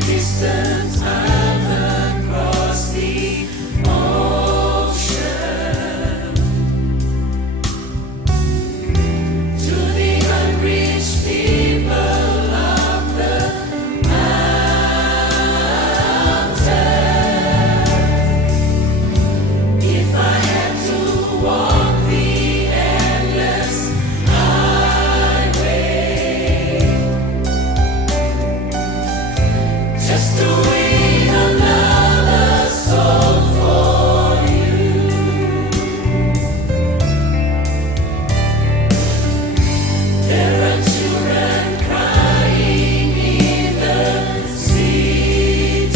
distant island across the ocean, to the unreached people of the mountain. If I had to walk the endless highway, just to win another soul for you, there are children crying in the city.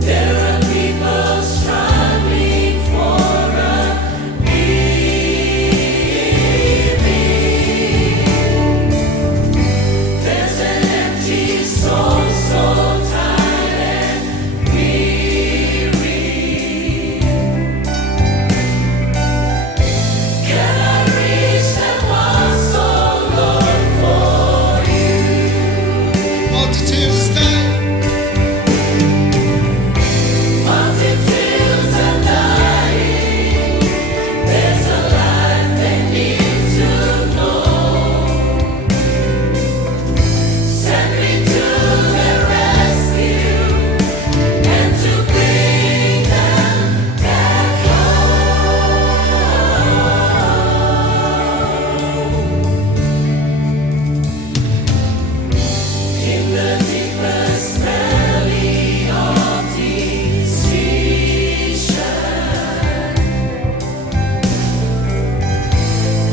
There are people struggling for a living. There's an empty soul, so tired and weary. Can I reach that one soul, Lord, for you? Multitudes stand. Multitudes are dying. There's a life they need to know. Send me to their rescue and to bring them back home. In the deepest valley of decision,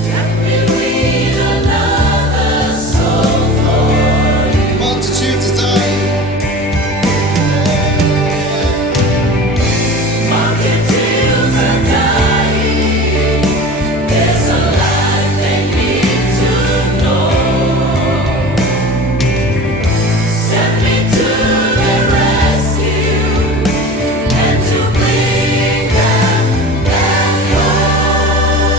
let me win another soul for you. Multitudes dying. Multitudes are dying. There's a life they need to know. Send me to their rescue and to bring them back home.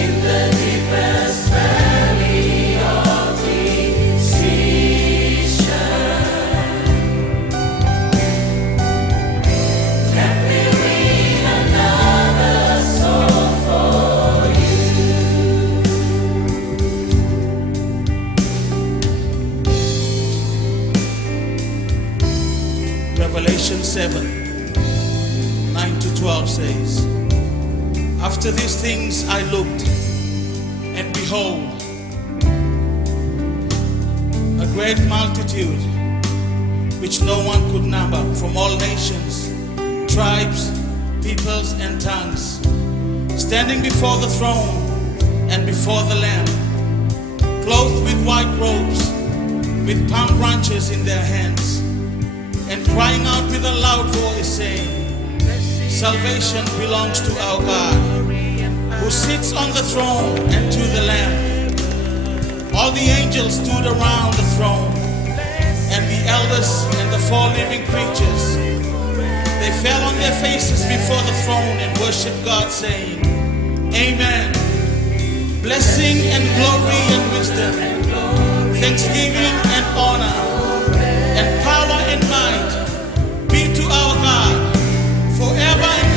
In the deepest valley of decision, let me win another soul for you. Revelation 7:9-12 says, After these things I looked, and behold, a great multitude, which no one could number, from all nations, tribes, peoples, and tongues, standing before the throne and before the Lamb, clothed with white robes, with palm branches in their hands, and crying out with a loud voice, saying, Salvation belongs to our God, who sits on the throne and to the Lamb. All the angels stood around the throne, and the elders and the four living creatures. They fell on their faces before the throne and worshiped God, saying, Amen. Blessing and glory and wisdom, thanksgiving and honor, and power and might be to our God forever and